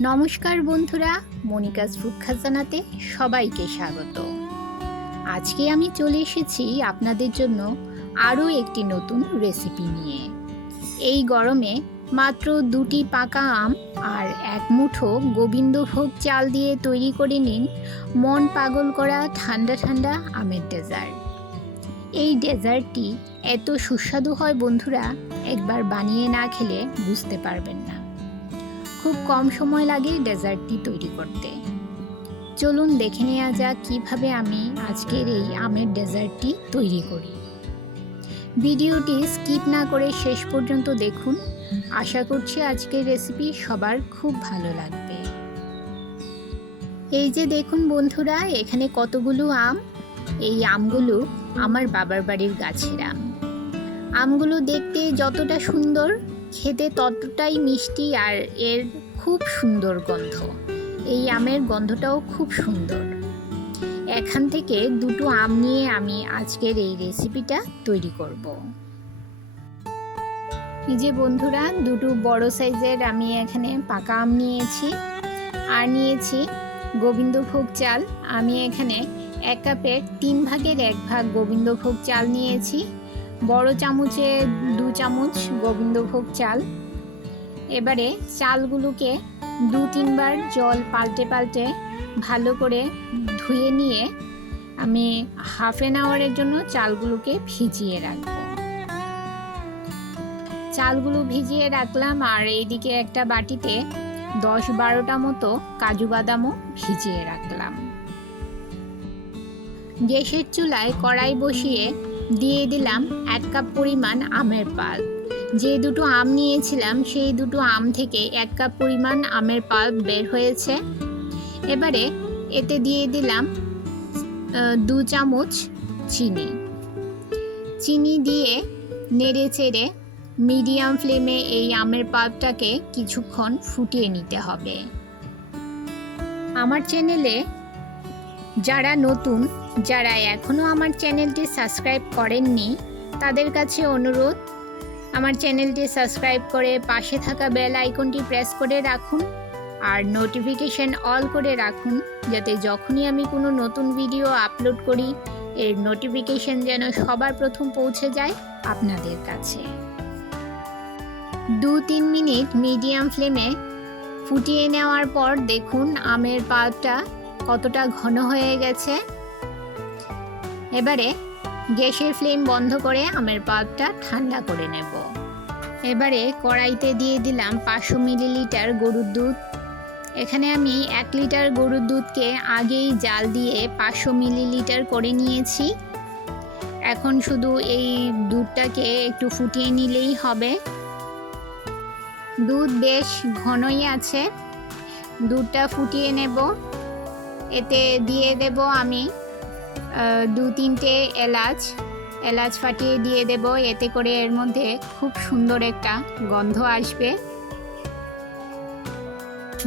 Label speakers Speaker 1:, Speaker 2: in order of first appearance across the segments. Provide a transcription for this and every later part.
Speaker 1: নমস্কার বন্ধুরা Monica's food খাজানাতে সবাইকে স্বাগত। আজকে আমি চলে এসেছি আপনাদের জন্য আরও একটি নতুন রেসিপি নিয়ে। এই গরমে মাত্র দুটি পাকা আম আর এক মুঠো গোবিন্দভোগ চাল দিয়ে তৈরি করে নিন মন পাগল করা ঠান্ডা ঠান্ডা আমের ডেজার্ট। এই ডেজার্টটি এত সুস্বাদু হয় বন্ধুরা, একবার বানিয়ে না খেলে বুঝতে পারবেন না। খুব কম সময় লাগে ডেজার্টটি তৈরি করতে। চলুন দেখে নেওয়া যাক কীভাবে আমি আজকের এই আমের ডেজার্টটি তৈরি করি। ভিডিওটি স্কিপ না করে শেষ পর্যন্ত দেখুন। আশা করছি আজকের রেসিপি সবার খুব ভালো লাগবে। এই যে দেখুন বন্ধুরা, এখানে কতগুলো আম। এই আমগুলো আমার বাবার বাড়ির গাছের আম। আমগুলো দেখতে যতটা সুন্দর খেতে ততটাই মিষ্টি আর এর খুব সুন্দর গন্ধ। এই আমের গন্ধটাও খুব সুন্দর। এখান থেকে দুটো আম নিয়ে আমি আজকের এই রেসিপিটা তৈরি করব। এই যে বন্ধুরা, দুটো বড় সাইজের আমি এখানে পাকা আম নিয়েছি। আর নিয়েছি গোবিন্দভোগ চাল। আমি এখানে এক কাপের তিন ভাগের এক ভাগ গোবিন্দভোগ চাল নিয়েছি। বড় চামচে দু চামচ গোবিন্দভোগ চাল। এবারে চালগুলোকে দু তিনবার জল পাল্টে পাল্টে ভালো করে ধুয়ে নিয়ে আমি হাফ এন আওয়ারের জন্য চালগুলোকে ভিজিয়ে রাখব। চালগুলো ভিজিয়ে রাখলাম আর এইদিকে একটা বাটিতে দশ বারোটা মতো কাজু বাদামও ভিজিয়ে রাখলাম। গ্যাসের চুলায় কড়াই বসিয়ে দিয়ে দিলাম এক কাপ পরিমাণ আমের পাল্প যে দুটো আম নিয়েছিলাম, সেই দুটো আম থেকে এক কাপ পরিমাণ আমের পাল্প বের হয়েছে। এবারে এতে দিয়ে দিলাম দু চামচ চিনি। চিনি দিয়ে নেড়ে চেড়ে মিডিয়াম ফ্লেমে এই আমের পাল্পটাকে কিছুক্ষণ ফুটিয়ে নিতে হবে। আমার চ্যানেলে যারা নতুন যারা এখনও আমার চ্যানেলটি সাবস্ক্রাইব করেননি, তাদের কাছে অনুরোধ, আমার চ্যানেলটি সাবস্ক্রাইব করে পাশে থাকা বেল আইকনটি প্রেস করে রাখুন আর নোটিফিকেশন অল করে রাখুন যাতে যখনই আমি কোনো নতুন ভিডিও আপলোড করি, এর নোটিফিকেশন যেন সবার প্রথম পৌঁছে যায় আপনাদের কাছে। দু তিন মিনিট মিডিয়াম ফ্লেমে ফুটিয়ে নেওয়ার পর দেখুন আমের পাল্পটা কতটা ঘন হয়ে গেছে। এবারে গ্যাসের ফ্লেম বন্ধ করে আমের পাল্পটা ঠান্ডা করে নেব। এবারে কড়াইতে দিয়ে দিলাম পাঁচশো মিলিলিটার গরুর দুধ। এখানে আমি এক লিটার গরুর দুধকে আগেই জাল দিয়ে পাঁচশো মিলিলিটার করে নিয়েছি। এখন শুধু এই দুধটাকে একটু ফুটিয়ে নিলেই হবে। দুধ বেশ ঘনই আছে। দুধটা ফুটিয়ে নেব। এতে দিয়ে দেব আমি দু তিনটে এলাচ এলাচ ফাটিয়ে দিয়ে দেব। এতে করে এর মধ্যে খুব সুন্দর একটা গন্ধ আসবে।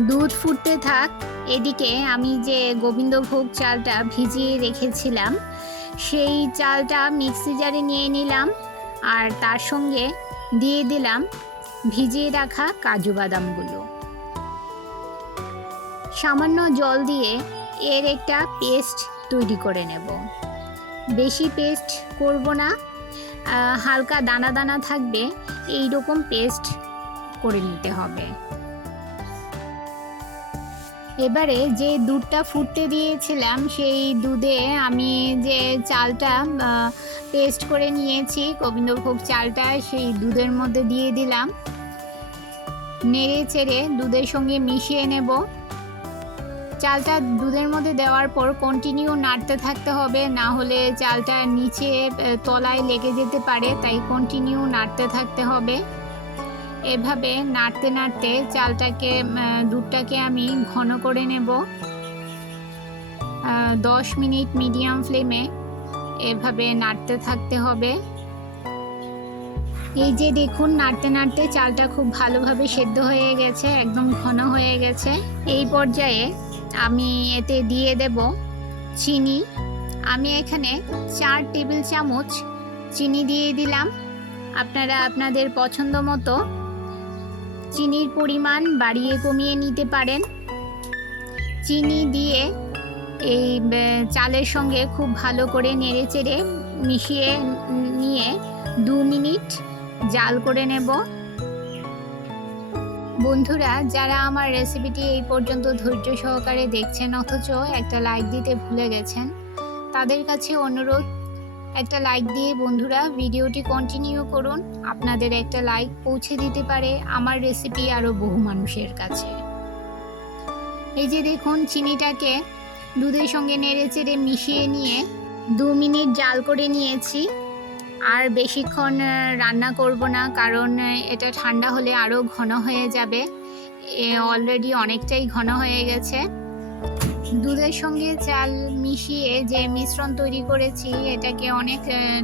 Speaker 1: দুধ ফুটতে থাক। এদিকে আমি যে গোবিন্দভোগ চালটা ভিজিয়ে রেখেছিলাম, সেই চালটা মিক্সি জারে নিয়ে নিলাম আর তার সঙ্গে দিয়ে দিলাম ভিজিয়ে রাখা কাজু বাদামগুলো। সামান্য জল দিয়ে এর একটা পেস্ট তৈরি করে নেব। বেশি পেস্ট করব না। হালকা দানা দানা থাকবে এই রকম পেস্ট করে নিতে হবে। এবারে যে দুধটা ফুটতে দিয়েছিলাম, সেই দুধে আমি যে চালটা পেস্ট করে নিয়েছি, গোবিন্দভোগ চালটা, সেই দুধের মধ্যে দিয়ে দিলাম। নেড়ে চেড়ে দুধের সঙ্গে মিশিয়ে নেব। চালটা দুধের মধ্যে দেওয়ার পর কন্টিনিউ নাড়তে থাকতে হবে, না হলে চালটা নিচে তলায় লেগে যেতে পারে, তাই কন্টিনিউ নাড়তে থাকতে হবে। এভাবে নাড়তে নাড়তে চালটাকে দুধটাকে আমি ঘন করে নেব। দশ মিনিট মিডিয়াম ফ্লেমে এভাবে নাড়তে থাকতে হবে। এই যে দেখুন, নাড়তে নাড়তে চালটা খুব ভালোভাবে সেদ্ধ হয়ে গেছে, একদম ঘন হয়ে গেছে। এই পর্যায়ে আমি এতে দিয়ে দেব চিনি। আমি এখানে চার টেবিল চামচ চিনি দিয়ে দিলাম। আপনারা আপনাদের পছন্দ মতো চিনির পরিমাণ বাড়িয়ে কমিয়ে নিতে পারেন। চিনি দিয়ে এই চালের সঙ্গে খুব ভালো করে নেড়ে চেড়ে মিশিয়ে নিয়ে দু মিনিট জাল করে নেব। বন্ধুরা, যারা আমার রেসিপিটি এই পর্যন্ত ধৈর্য সহকারে দেখছেন, অথচ একটা লাইক দিতে ভুলে গেছেন, তাদের কাছে অনুরোধ, একটা লাইক দিয়ে বন্ধুরা ভিডিওটি কন্টিনিউ করুন। আপনাদের একটা লাইক পৌঁছে দিতে পারে আমার রেসিপি আরও বহু মানুষের কাছে। এই যে দেখুন, চিনিটাকে দুধের সঙ্গে নেড়ে চেড়ে মিশিয়ে নিয়ে দু মিনিট জাল করে নিয়েছি। আর বেশিক্ষণ রান্না করব না, কারণ এটা ঠান্ডা হলে আরও ঘন হয়ে যাবে। অলরেডি অনেকটাই ঘন হয়ে গেছে। দুধের সঙ্গে চাল মিশিয়ে যে মিশ্রণ তৈরি করেছি, এটাকে অনেক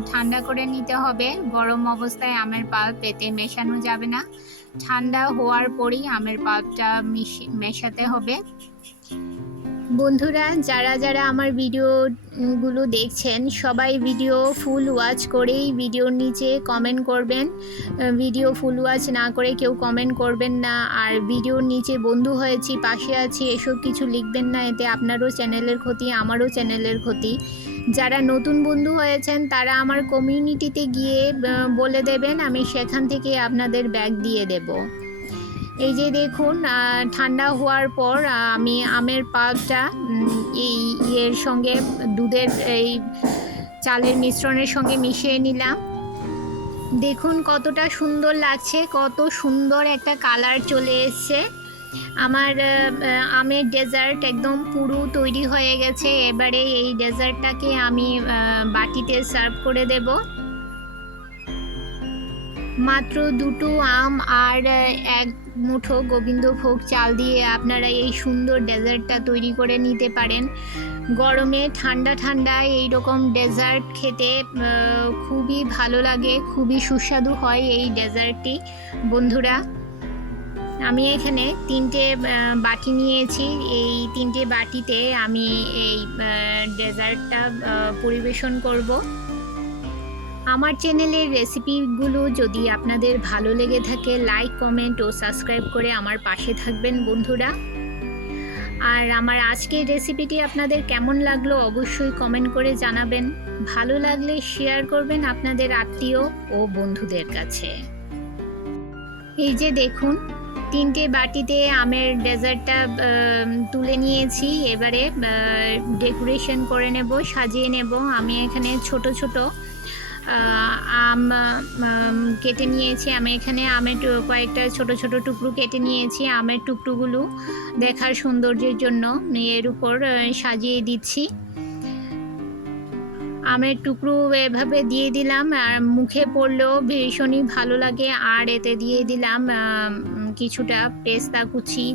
Speaker 1: ঠান্ডা করে নিতে হবে। গরম অবস্থায় আমের পাল্প এতে মেশানো যাবে না। ঠান্ডা হওয়ার পরই আমের পাল্পটা মিশি, মেশাতে হবে। বন্ধুরা, যারা যারা আমার ভিডিওগুলো দেখছেন, সবাই ভিডিও ফুল ওয়াচ করেই ভিডিওর নিচে কমেন্ট করবেন। ভিডিও ফুল ওয়াচ না করে কেউ কমেন্ট করবেন না। আর ভিডিওর নিচে বন্ধু হয়েছি, পাশে আছি, এসব কিছু লিখবেন না। এতে আপনারও চ্যানেলের ক্ষতি, আমারও চ্যানেলের ক্ষতি। যারা নতুন বন্ধু হয়েছেন, তারা আমার কমিউনিটিতে গিয়ে বলে দেবেন, আমি সেখান থেকে আপনাদের ব্যাগ দিয়ে দেবো। এই যে দেখুন ঠান্ডা হওয়ার পর আমি আমের উম, এই ইয়ের সঙ্গে দুধের এই চালের মিশ্রণের সঙ্গে মিশিয়ে নিলাম। দেখুন কতটা সুন্দর লাগছে কত সুন্দর একটা কালার চলে এসছে। আমার আমের ডেজার্ট একদম পুরো তৈরি হয়ে গেছে। এবারে এই ডেজার্টটাকে আমি বাটিতে সার্ভ করে দেবো। মাত্র দুটো আম আর এক মুঠো গোবিন্দভোগ চাল দিয়ে আপনারা এই সুন্দর ডেজার্টটা তৈরি করে নিতে পারেন। গরমে ঠান্ডা ঠান্ডা এই রকম ডেজার্ট খেতে খুবই ভালো লাগে, খুবই সুস্বাদু হয় এই ডেজার্টটি। বন্ধুরা, আমি এখানে তিনটে বাটি নিয়েছি। এই তিনটে বাটিতে আমি এই ডেজার্টটা পরিবেশন করব। আমার চ্যানেলের রেসিপিগুলো যদি আপনাদের ভালো লেগে থাকে লাইক কমেন্ট ও সাবস্ক্রাইব করে আমার পাশে থাকবেন বন্ধুরা। আর আমার আজকের রেসিপিটি আপনাদের কেমন লাগল অবশ্যই কমেন্ট করে জানাবেন। ভালো লাগলে শেয়ার করবেন আপনাদের আত্মীয় ও বন্ধুদের কাছে। এই যে দেখুন, তিনটে বাটিতে আমের ডেজার্টটা তুলে নিয়েছি। এবারে ডেকোরেশন করে নেব, সাজিয়ে নেব। আমি এখানে ছোট ছোট আম কেটে নিয়েছি। আমি এখানে আমের কয়েকটা ছোট ছোট টুকরো কেটে নিয়েছি আমের টুকরোগুলো দেখার সৌন্দর্যের জন্য। এর উপর সাজিয়ে দিচ্ছি। আমের টুকরো এভাবে দিয়ে দিলাম, আর মুখে পড়লেও ভীষণই ভালো লাগে। আর এতে দিয়ে দিলাম কিছুটা পেস্তা কুচি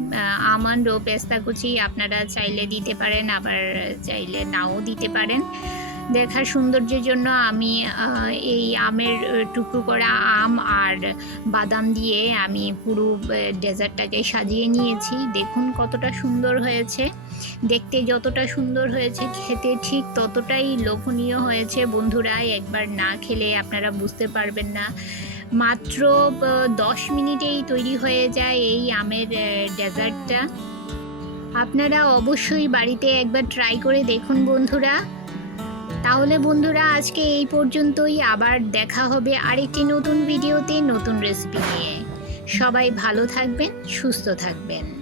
Speaker 1: আমন্ড ও পেস্তা কুচি। আপনারা চাইলে দিতে পারেন, আবার চাইলে নাও দিতে পারেন। দেখার সৌন্দর্যের জন্য আমি এই আমের টুকরো করা আম আর বাদাম দিয়ে আমি পুরো ডেজার্টটাকে সাজিয়ে নিয়েছি। দেখুন কতটা সুন্দর হয়েছে। দেখতে যতটা সুন্দর হয়েছে, খেতে ঠিক ততটাই লোভনীয় হয়েছে। বন্ধুরা, একবার না খেলে আপনারা বুঝতে পারবেন না। মাত্র দশ মিনিটেই তৈরি হয়ে যায় এই আমের ডেজার্টটা। আপনারা অবশ্যই বাড়িতে একবার ট্রাই করে দেখুন বন্ধুরা। তাহলে বন্ধুরা, আজকে এই পর্যন্তই। আবার দেখা হবে আরেকটি নতুন ভিডিওতে নতুন রেসিপি নিয়ে। সবাই ভালো থাকবেন, সুস্থ থাকবেন।